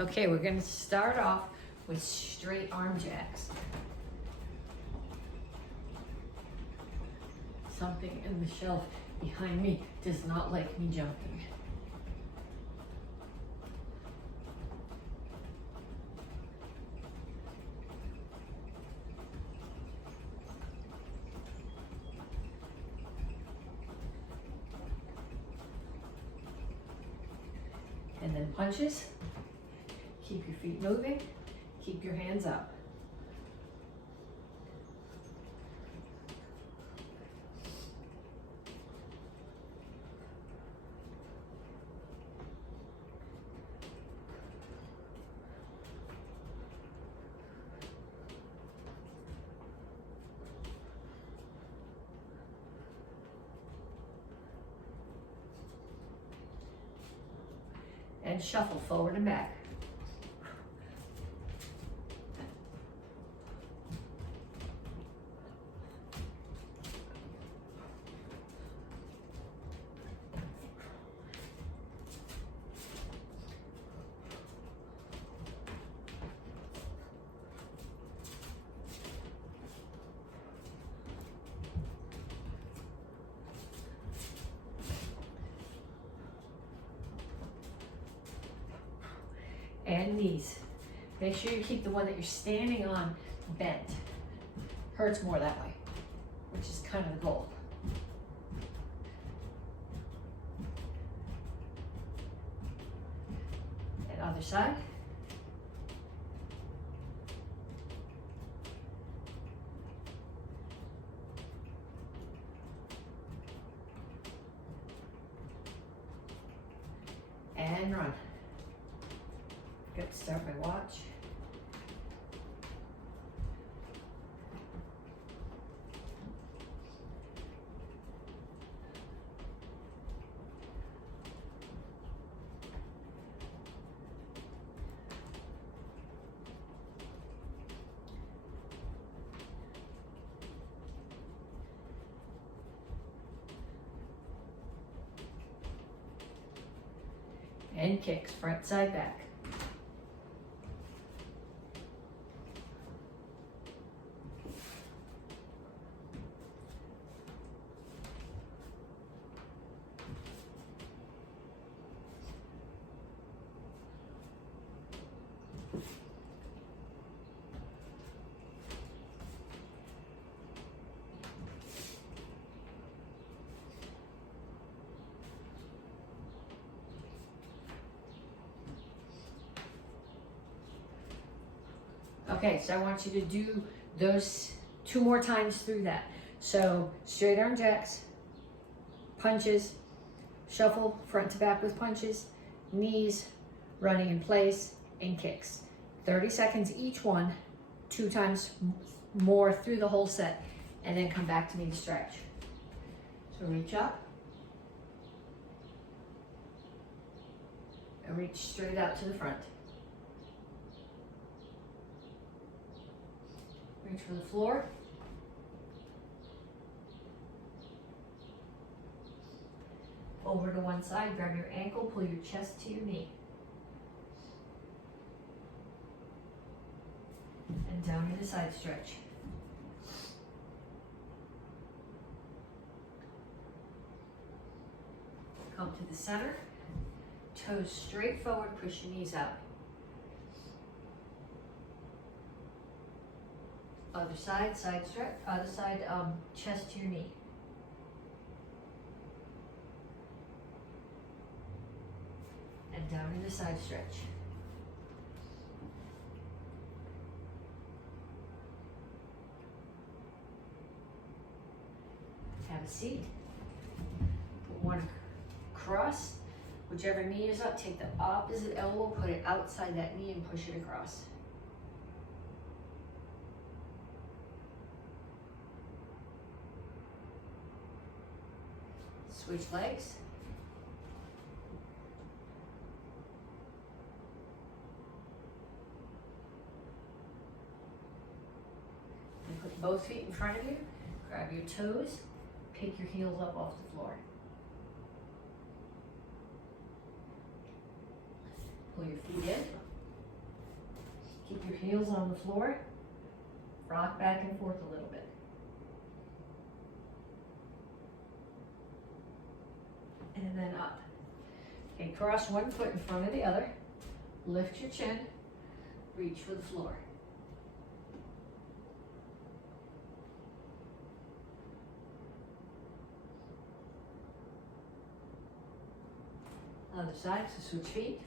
Okay, we're gonna start off with straight arm jacks. Something in the shelf behind me does not like me jumping. And then punches. Keep your feet moving. Keep your hands up. And shuffle forward and back. And knees. Make sure you keep the one that you're standing on bent. Hurts more that way, which is kind of the goal. And other side. And run. Good, start my watch. And kicks, front, side, back. Okay, so I want you to do those 2 more times through that. So straight arm jacks, punches, shuffle front to back with punches, knees, running in place, and kicks. 30 seconds each one, 2 times more through the whole set, and then come back to me to stretch. So reach up, and reach straight out to the front. Reach for the floor. Over to one side, grab your ankle, pull your chest to your knee. And down to the side stretch. Come to the center, toes straight forward, push your knees out. Other side, side stretch, other side, chest to your knee. And down into side stretch. Have a seat. Put one across. Whichever knee is up, take the opposite elbow, put it outside that knee and push it across. Switch legs. And put both feet in front of you. Grab your toes. Pick your heels up off the floor. Pull your feet in. heels on the floor, rock back and forth a little bit. And then up. Okay, cross one foot in front of the other, lift your chin, reach for the floor. Other side, so switch feet.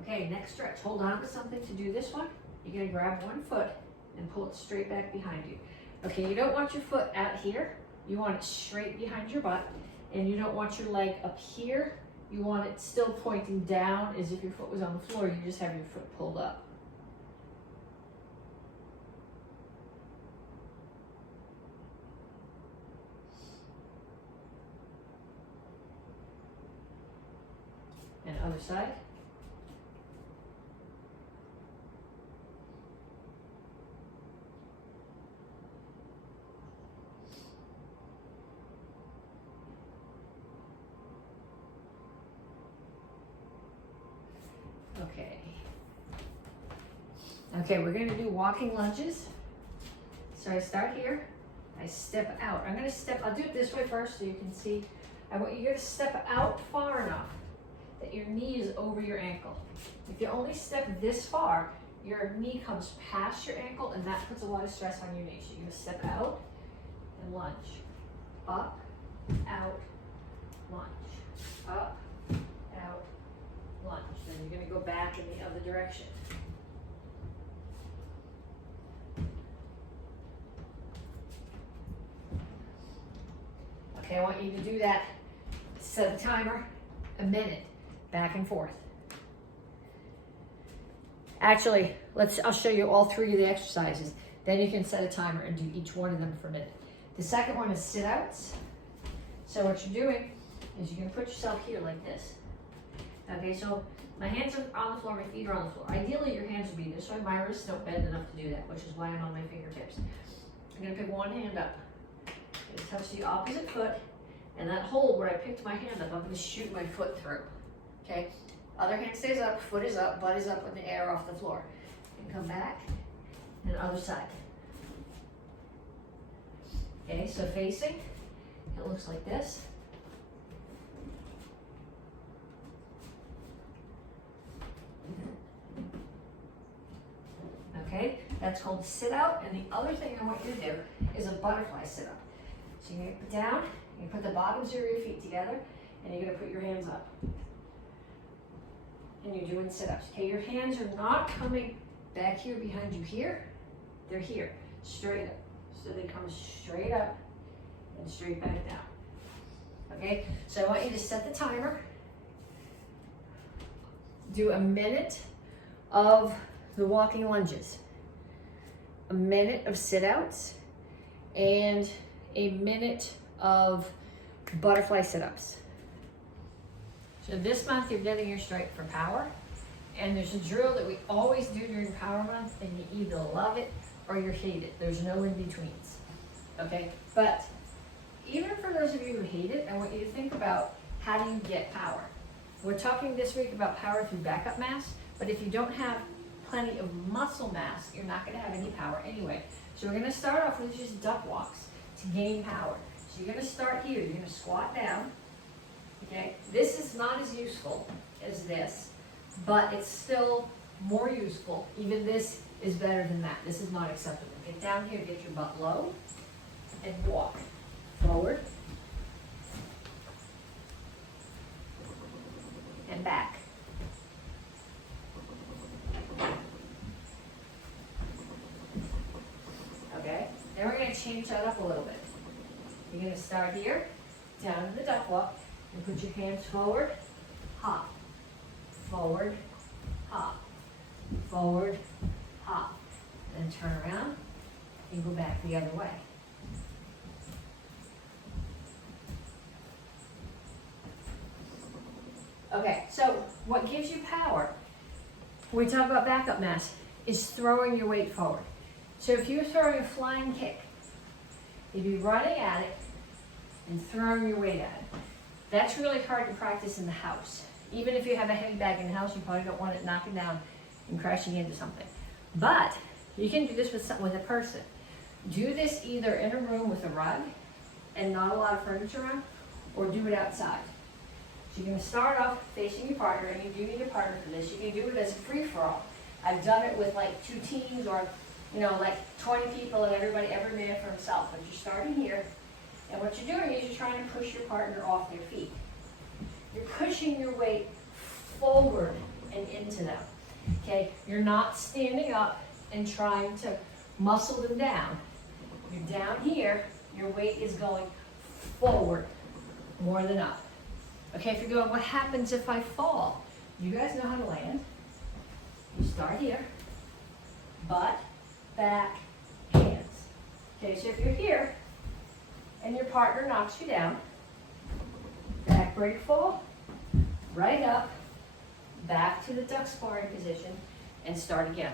Okay, next stretch. Hold on to something to do this one. You're gonna grab one foot and pull it straight back behind you. Okay, you don't want your foot out here. You want it straight behind your butt. And you don't want your leg up here. You want it still pointing down as if your foot was on the floor. You just have your foot pulled up. And other side. Okay. Okay, we're going to do walking lunges. So I start here. I step out. I'll do it this way first so you can see. I want you to step out far enough that your knee is over your ankle. If you only step this far, your knee comes past your ankle and that puts a lot of stress on your knee. So you're going to step out and lunge. Up, out, lunge. Up, out, lunge. Then you're going to go back in the other direction. Okay, I want you to do that. Set a timer, a minute, back and forth. Actually, I'll show you all three of the exercises. Then you can set a timer and do each one of them for a minute. The second one is sit-outs. So what you're doing is you're gonna put yourself here like this. Okay, so my hands are on the floor, my feet are on the floor. Ideally, your hands would be this way. My wrists don't bend enough to do that, which is why I'm on my fingertips. I'm gonna pick one hand up. I'm gonna touch the opposite foot, and that hold where I picked my hand up, I'm gonna shoot my foot through. Okay, other hand stays up, foot is up, butt is up in the air off the floor. And come back, and other side. Okay, so facing, it looks like this. Okay, that's called sit out, and the other thing I want you to do is a butterfly sit up. So you're gonna put down, you put the bottoms of your feet together, and you're gonna put your hands up. And you're doing sit-ups. Okay, your hands are not coming back here behind you here. They're here, straight up. So they come straight up and straight back down. Okay, so I want you to set the timer. Do a minute of the walking lunges, a minute of sit-outs, and a minute of butterfly sit-ups. So this month you're getting your stripe for power, and there's a drill that we always do during Power Month, and you either love it or you hate it. There's no in-betweens, okay? But even for those of you who hate it, I want you to think about how do you get power. We're talking this week about power through backup mass, but if you don't have plenty of muscle mass, you're not gonna have any power anyway. So we're gonna start off with just duck walks to gain power. So you're gonna start here, you're gonna squat down. Okay, this is not as useful as this, but it's still more useful. Even this is better than that. This is not acceptable. Get down here, get your butt low, and walk forward and back. Okay, then we're going to change that up a little bit. You're going to start here, down in the duck walk, and put your hands forward, hop, forward, hop, forward, hop. Then turn around and go back the other way. Okay, so what gives you power, when we talk about backup mass, is throwing your weight forward. So if you're throwing a flying kick, you'd be running at it, and throwing your weight at it. That's really hard to practice in the house. Even if you have a heavy bag in the house, you probably don't want it knocking down and crashing into something. But you can do this with a person. Do this either in a room with a rug and not a lot of furniture around, or do it outside. So you're going to start off facing your partner, and you do need a partner for this. You can do it as a free-for-all. I've done it with like 2 teams, or like 20 people and every man for himself. But you're starting here, and what you're doing is you're trying to push your partner off their feet. You're pushing your weight forward and into them. Okay, you're not standing up and trying to muscle them down. You're down here, your weight is going forward more than up. Okay, if you're going, what happens if I fall? You guys know how to land. You start here, butt, back, hands. Okay, so if you're here and your partner knocks you down, back break fall, right up, back to the duck sparring position, and start again.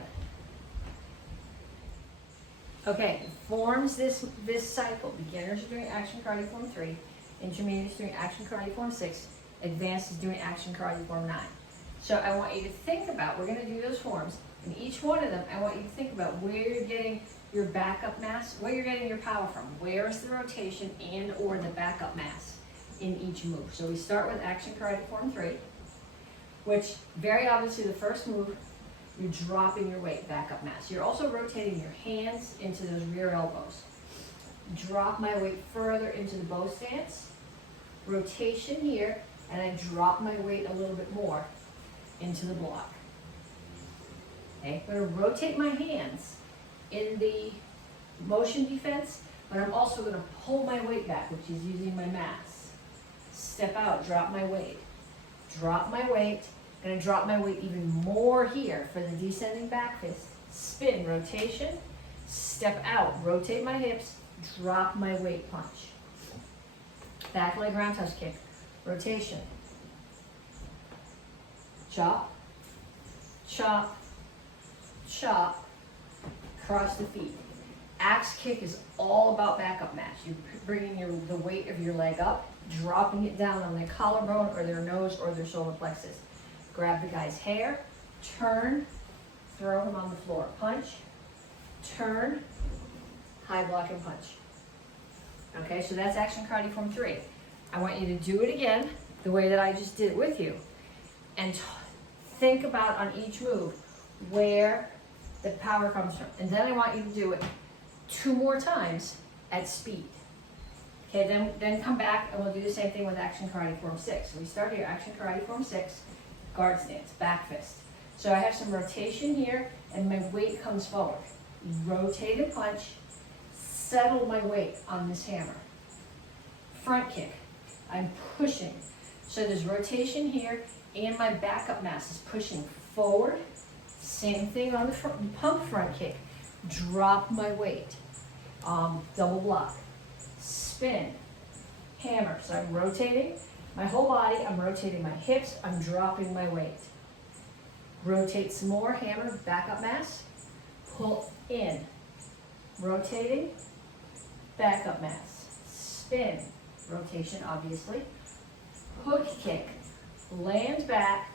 Okay, forms this cycle. Beginners are doing action karate form 3, intermediate is doing action karate form 6, advanced is doing action karate form 9. So I want you to think about, we're going to do those forms, and each one of them, I want you to think about where you're getting your backup mass, where you're getting your power from, where is the rotation and or the backup mass in each move. So we start with action karate form 3, which very obviously the first move, you're dropping your weight, backup mass. You're also rotating your hands into those rear elbows. Drop my weight further into the bow stance, rotation here, and I drop my weight a little bit more into the block. Okay, I'm going to rotate my hands in the motion defense, but I'm also going to pull my weight back, which is using my mass. Step out, drop my weight. Drop my weight. I'm going to drop my weight even more here for the descending back fist. Spin, rotation, step out, rotate my hips, drop my weight, punch. Back leg roundhouse kick, rotation. Chop, chop, chop, cross the feet. Axe kick is all about backup mass. You're bringing the weight of your leg up, dropping it down on their collarbone or their nose or their solar plexus. Grab the guy's hair, turn, throw him on the floor. Punch, turn, high block and punch. Okay, so that's action karate form 3. I want you to do it again the way that I just did it with you. And think about on each move where the power comes from. And then I want you to do it 2 more times at speed. Okay, then come back and we'll do the same thing with action karate form 6. So we start here, action karate form 6, guard stance, back fist. So I have some rotation here and my weight comes forward. Rotate and punch, settle my weight on this hammer. Front kick, I'm pushing. So there's rotation here and my backup mass is pushing forward. Same thing on the pump front kick. Drop my weight. Double block. Spin. Hammer. So I'm rotating my whole body. I'm rotating my hips. I'm dropping my weight. Rotate some more. Hammer. Backup mass. Pull in. Rotating. Backup mass. Spin. Rotation, obviously. Hook kick. Land back.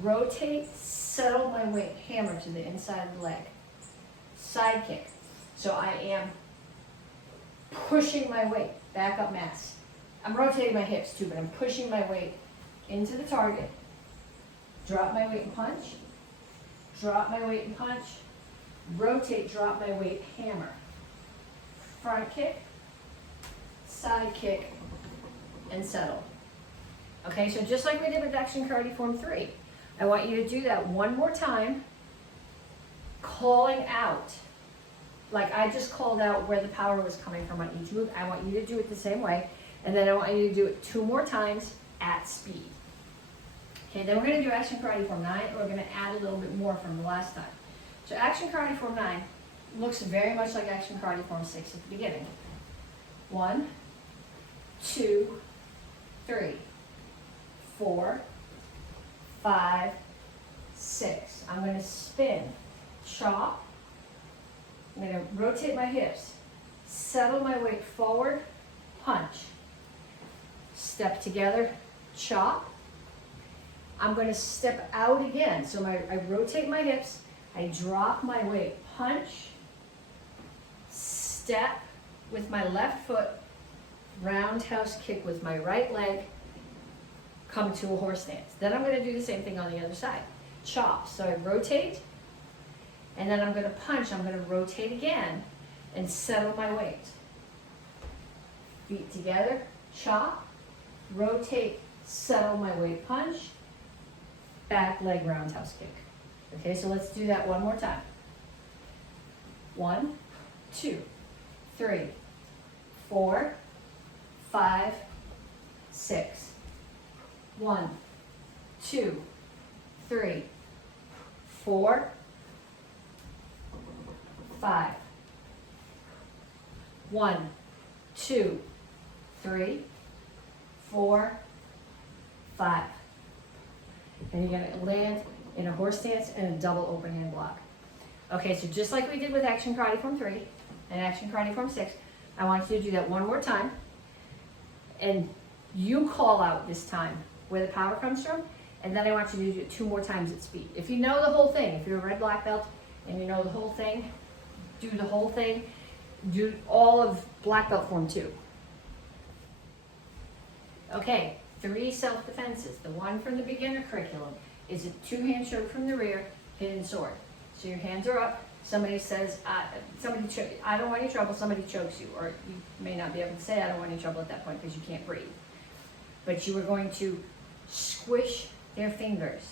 Rotate. Settle my weight. Hammer to the inside of the leg. Side kick. So I am pushing my weight, back up mass. I'm rotating my hips too, but I'm pushing my weight into the target. Drop my weight and punch. Drop my weight and punch. Rotate, drop my weight, hammer. Front kick, side kick, and settle. Okay, so just like we did with action karate form 3, I want you to do that one more time, calling out. Like I just called out where the power was coming from on each move. I want you to do it the same way. And then I want you to do it 2 more times at speed. Okay, then we're going to do action karate form 9. We're going to add a little bit more from the last time. So action karate form 9 looks very much like action karate form 6 at the beginning. 1, 2, 3, 4, 5, 6. I'm going to spin, chop. I'm going to rotate my hips, settle my weight forward, punch. step together, chop. I'm going to step out again. So I rotate my hips, I drop my weight, punch, step with my left foot, roundhouse kick with my right leg, come to a horse stance. Then I'm going to do the same thing on the other side. Chop. So I rotate, and then I'm going to punch. I'm going to rotate again and settle my weight. Feet together, chop, rotate, settle my weight, punch, back leg roundhouse kick. Okay, so let's do that one more time. 1, 2, 3, 4, 5, 6. 1, 2, 3, 4, 5. 1, 2, 3, 4, 5. And you're going to land in a horse stance and a double open hand block. Okay, so just like we did with Action Karate Form 3 and Action Karate Form 6, I want you to do that one more time. And you call out this time where the power comes from, and then I want you to do it 2 more times at speed. If you know the whole thing, if you're a red black belt and you know the whole thing, do the whole thing. Do all of black belt form 2. Okay, 3 self-defenses. The one from the beginner curriculum is a 2-hand choke from the rear, hidden sword. So your hands are up. Somebody says, I don't want any trouble, somebody chokes you. Or you may not be able to say, I don't want any trouble at that point because you can't breathe. But you are going to squish their fingers.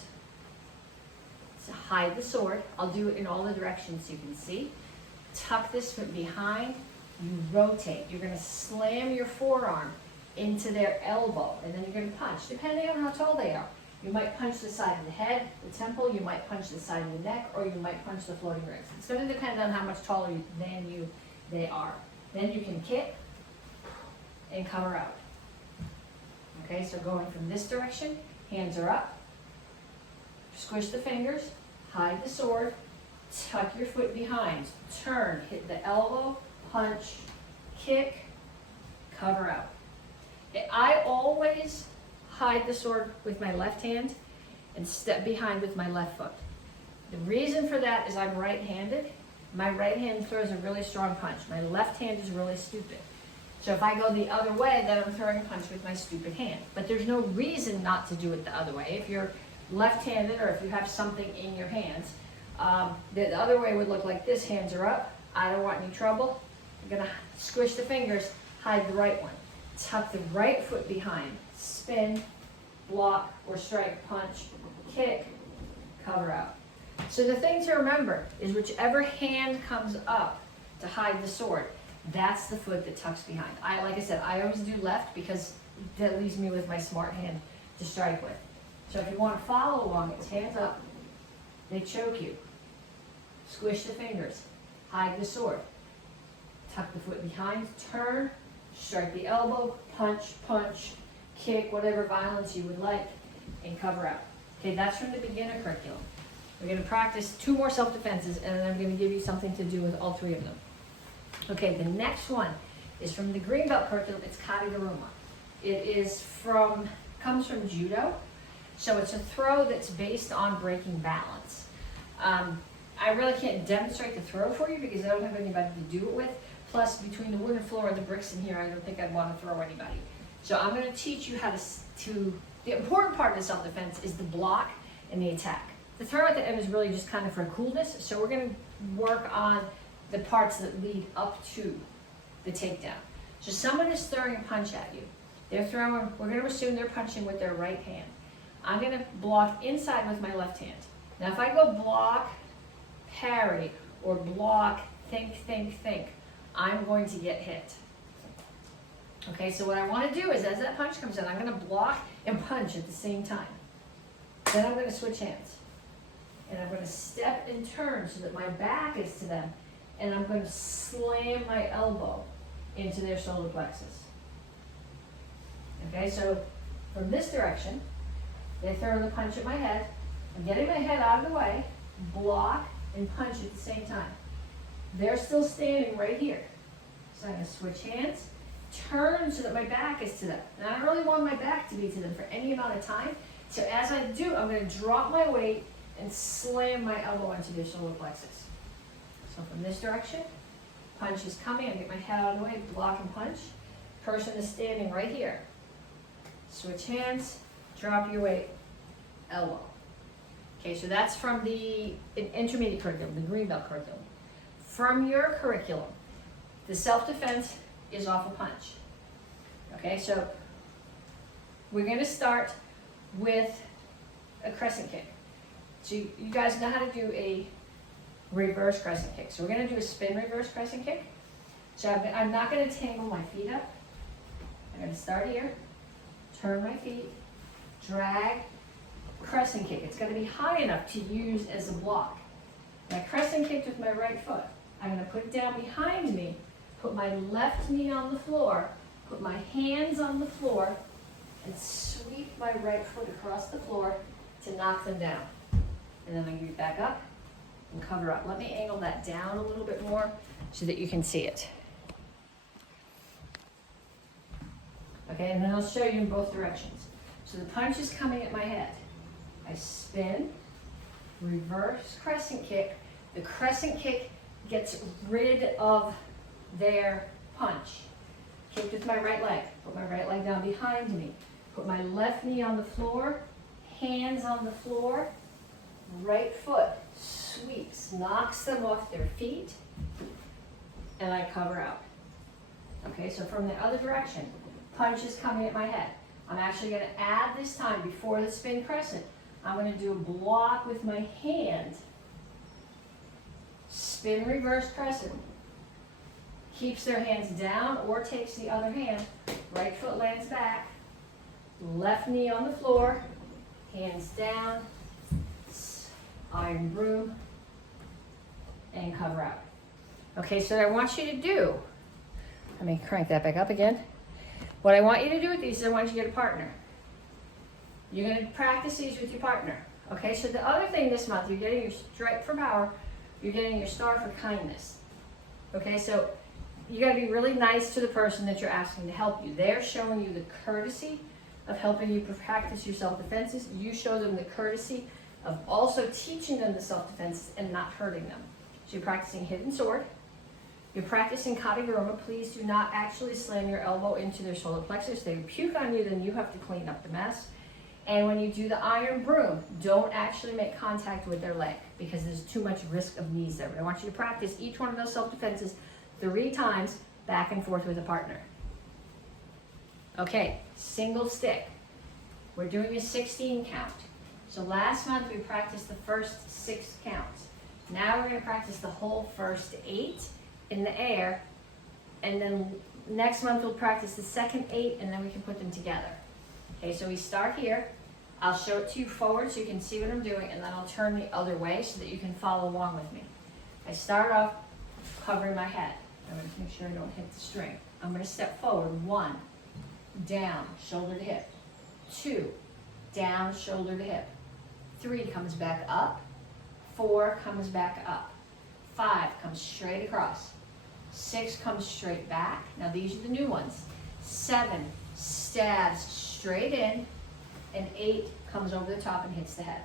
So hide the sword. I'll do it in all the directions so you can see. Tuck this foot behind. You rotate. You're going to slam your forearm into their elbow, and then you're going to punch, depending on how tall they are. You might punch the side of the head, the temple, you might punch the side of the neck, or you might punch the floating ribs. It's going to depend on how much taller than you they are. Then you can kick and cover out. Okay, so going from this direction, hands are up, squish the fingers, hide the sword, tuck your foot behind, turn, hit the elbow, punch, kick, cover out. I always hide the sword with my left hand and step behind with my left foot. The reason for that is I'm right-handed. My right hand throws a really strong punch. My left hand is really stupid. So if I go the other way, then I'm throwing a punch with my stupid hand. But there's no reason not to do it the other way. If you're left-handed or if you have something in your hands, the other way would look like this. Hands are up. I don't want any trouble. I'm going to squish the fingers, hide the right one. Tuck the right foot behind, spin, block, or strike, punch, kick, cover out. So the thing to remember is whichever hand comes up to hide the sword, that's the foot that tucks behind. Like I said, I always do left because that leaves me with my smart hand to strike with. So if you want to follow along, it's hands up, they choke you, squish the fingers, hide the sword, tuck the foot behind, turn, strike the elbow, punch, punch, kick, whatever violence you would like, and cover out. Okay, that's from the beginner curriculum. We're going to practice 2 more self-defenses, and then I'm going to give you something to do with all 3 of them. Okay, the next one is from the green belt curriculum. It's Kata-Garuma. It comes from judo, so it's a throw that's based on breaking balance. I really can't demonstrate the throw for you because I don't have anybody to do it with. Plus, between the wooden floor and the bricks in here, I don't think I'd want to throw anybody. So I'm going to teach you how to the important part of the self-defense is the block and the attack. The throw at the end is really just kind of for coolness, so we're going to work on the parts that lead up to the takedown. So someone is throwing a punch at you. We're going to assume they're punching with their right hand. I'm going to block inside with my left hand. Now if I go block, parry, or block, think, I'm going to get hit. Okay, so what I want to do is as that punch comes in, I'm going to block and punch at the same time. Then I'm going to switch hands. And I'm going to step and turn so that my back is to them. And I'm going to slam my elbow into their solar plexus. Okay, so from this direction, they throw the punch at my head. I'm getting my head out of the way, block, and punch at the same time. They're still standing right here. So I'm going to switch hands, turn so that my back is to them. And I don't really want my back to be to them for any amount of time. So as I do, I'm going to drop my weight and slam my elbow into their solar plexus. So from this direction, punch is coming. I get my head out of the way, block and punch. Person is standing right here. Switch hands, drop your weight, elbow. Okay, so that's from the intermediate curriculum, the green belt curriculum. From your curriculum, the self-defense is off a punch. Okay, so we're going to start with a crescent kick. So you guys know how to do a reverse crescent kick. So we're going to do a spin reverse crescent kick. So I'm not going to tangle my feet up. I'm going to start here, turn my feet, drag, crescent kick. It's going to be high enough to use as a block. And I crescent kicked with my right foot. I'm going to put it down behind me, put my left knee on the floor, put my hands on the floor, and sweep my right foot across the floor to knock them down. And then I'm going to get back up and cover up. Let me angle that down a little bit more so that you can see it. Okay, and then I'll show you in both directions. So the punch is coming at my head. I spin, reverse crescent kick. The crescent kick gets rid of their punch. Kicked with my right leg. Put my right leg down behind me. Put my left knee on the floor, hands on the floor. Right foot sweeps, knocks them off their feet, and I cover out. Okay, so from the other direction, punch is coming at my head. I'm actually going to add this time, before the spin crescent, I'm going to do a block with my hand. Spin reverse crescent. Keeps their hands down or takes the other hand. Right foot lands back. Left knee on the floor. Hands down. Iron broom. And cover out. Okay, so what I want you to do, let me crank that back up again. What I want you to do with these is I want you to get a partner. You're going to practice these with your partner. Okay, so the other thing this month, you're getting your stripe for power, you're getting your star for kindness. Okay, so you got to be really nice to the person that you're asking to help you. They're showing you the courtesy of helping you practice your self-defenses. You show them the courtesy of also teaching them the self-defenses and not hurting them. So you're practicing hidden sword. You're practicing kataguruma. Please do not actually slam your elbow into their solar plexus. If they puke on you, then you have to clean up the mess. And when you do the iron broom, don't actually make contact with their leg because there's too much risk of knees there. But I want you to practice each one of those self-defenses 3 times back and forth with a partner. Okay, single stick. We're doing a 16 count. So last month we practiced the first 6 counts. Now we're going to practice the whole first 8 in the air. And then next month we'll practice the second 8 and then we can put them together. Okay, so we start here. I'll show it to you forward so you can see what I'm doing, and then I'll turn the other way so that you can follow along with me. I start off covering my head. I'm going to make sure I don't hit the string. I'm going to step forward. 1, down, shoulder to hip. 2, down, shoulder to hip. 3 comes back up. 4 comes back up. 5 comes straight across. 6 comes straight back. Now these are the new ones. 7 stabs straight in. And 8 comes over the top and hits the head.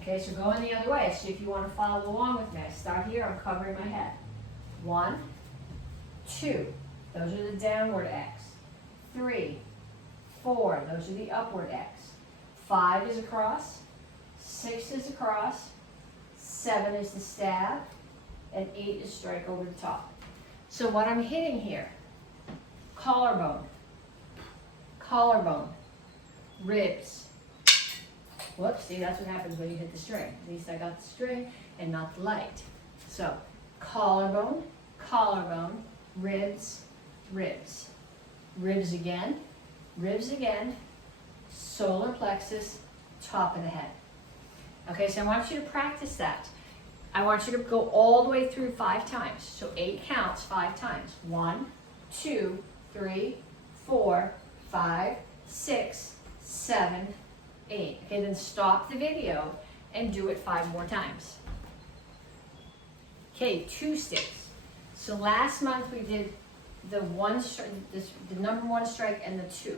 Okay, so going the other way. So if you want to follow along with me, I start here, I'm covering my head. 1, 2, those are the downward X. 3, 4, those are the upward X. 5 is across, 6 is across, 7 is the stab, and 8 is strike over the top. So what I'm hitting here, collarbone, collarbone, ribs. Whoops, see, that's what happens when you hit the string. At least I got the string and not the light. So, collarbone, collarbone, ribs, ribs. Ribs again, solar plexus, top of the head. Okay, so I want you to practice that. I want you to go all the way through 5 times. So 8 counts 5 times. 1, 2, 3, 4, 5, 6, 7, 8. Okay, then stop the video and do it 5 more times. Okay, 2 sticks. So last month we did the number 1 strike and the 2.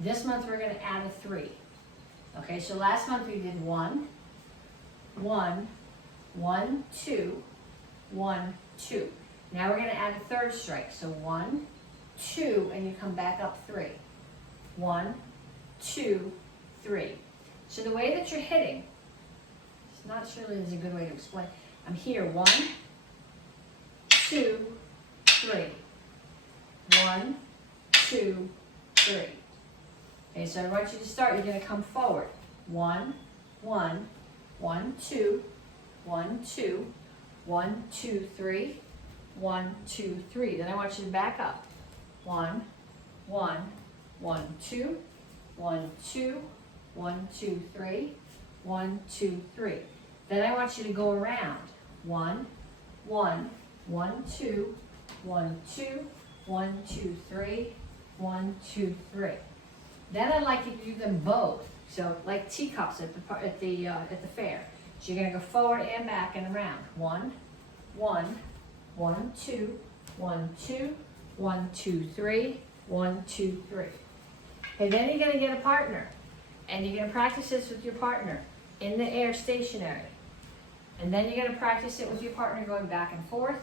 This month we're going to add a 3. Okay, so last month we did 1, 1, 1, 2, 1, 2. Now we're going to add a 3rd strike. So 1, 2, and you come back up 3. 1, 2, 3. So the way that you're hitting, it's not surely is a good way to explain. I'm here, 1, 2, 3. 1, 2, 3. Okay, so I want you to start. You're going to come forward. 1, 1, 1, 2, 1, 2, 1, 2, 3, 1, 2, 3. Then I want you to back up. 1, 1, 1, 2, 1, 2, 1, 2, 3, 1, 2, 3. Then I want you to go around. 1, 1, 1, 2, 1, 2, 1, 2, 3, 1, 2, 3. Then I'd like you to do them both. So like teacups at the fair. So you're going to go forward and back and around. 1, 1, 1, 2, 1, 2, 1, 2, 3, 1, 2, 3. Okay, then you're going to get a partner. And you're going to practice this with your partner in the air stationary. And then you're going to practice it with your partner going back and forth.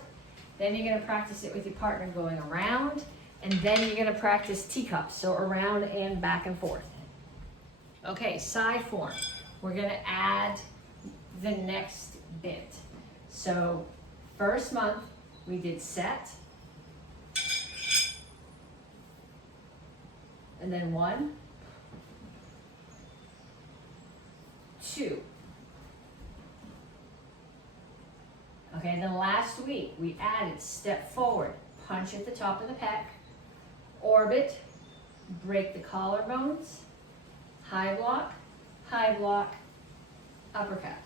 Then you're going to practice it with your partner going around. And then you're going to practice teacups, so around and back and forth. Okay, side form. We're going to add the next bit. So first month we did set. And then 1, 2. Okay, then last week we added step forward, punch at the top of the pec, orbit, break the collarbones, high block, uppercut.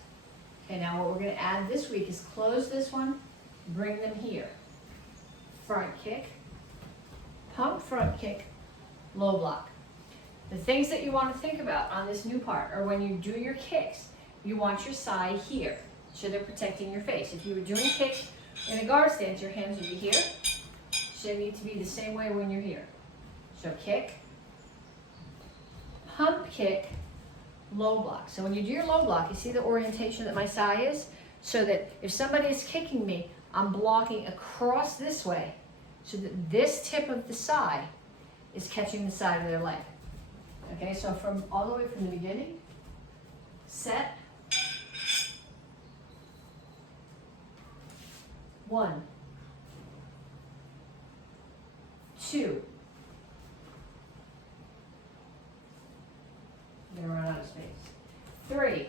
Okay, now what we're going to add this week is close this one, bring them here. Front kick, pump front kick, low block. The things that you want to think about on this new part are when you do your kicks, you want your side here, so they're protecting your face. If you were doing kicks in a guard stance, your hands would be here. So they need to be the same way when you're here. So kick, pump kick, low block. So when you do your low block, you see the orientation that my sai is? So that if somebody is kicking me, I'm blocking across this way so that this tip of the sai is catching the side of their leg. Okay, so from all the way from the beginning, set, 1, 2. I'm gonna run out of space. 3.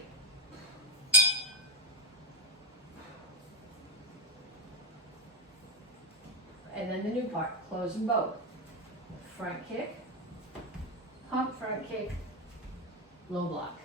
And then the new part, close them both. Front kick, pump front kick, low block.